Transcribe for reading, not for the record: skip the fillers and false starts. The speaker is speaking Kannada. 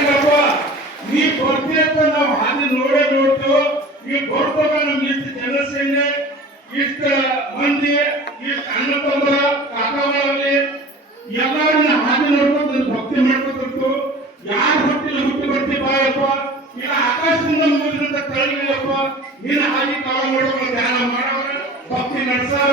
ಯಾರಿಗಪ್ಪ ನೀ ಕೊಡ್ತೀಯಂತ ನಾವು ಹಾದಿ ನೋಡೇ ನೋಡ್ತೇವೆ. ನೀವು ಕೊಡ್ತವ ನಮ್ಗೆ ಇಷ್ಟು ಜನಸೇನೆ, ಇಷ್ಟ ಮಂದಿ, ಇಷ್ಟ ಅಣ್ಣ ತಮ್ಮರ ಕಾಕಾಗಳಾಗ್ಲಿ ಎಲ್ಲರನ್ನ ಹಾದಿ ನೋಡ್ಕೊಂಡು ಭಕ್ತಿ ಮಾಡ್ಕೊತಿರ್ತು. ಯಾರ ಹೊಟ್ಟಿನ ಹುಟ್ಟಿ ಬರ್ತಿ ಬಾಯಪ್ಪ, ಇಲ್ಲ ಆಕಾಶದಿಂದ ಮುಗಿದ್ರಂತ ತಳಿಯಪ್ಪ, ನಿನ್ನ ಹಾದಿ ಕಾಲ ಮಾಡೋರು ಧ್ಯಾನ ಮಾಡೋರು ಭಕ್ತಿ ನಡೆಸಾರ.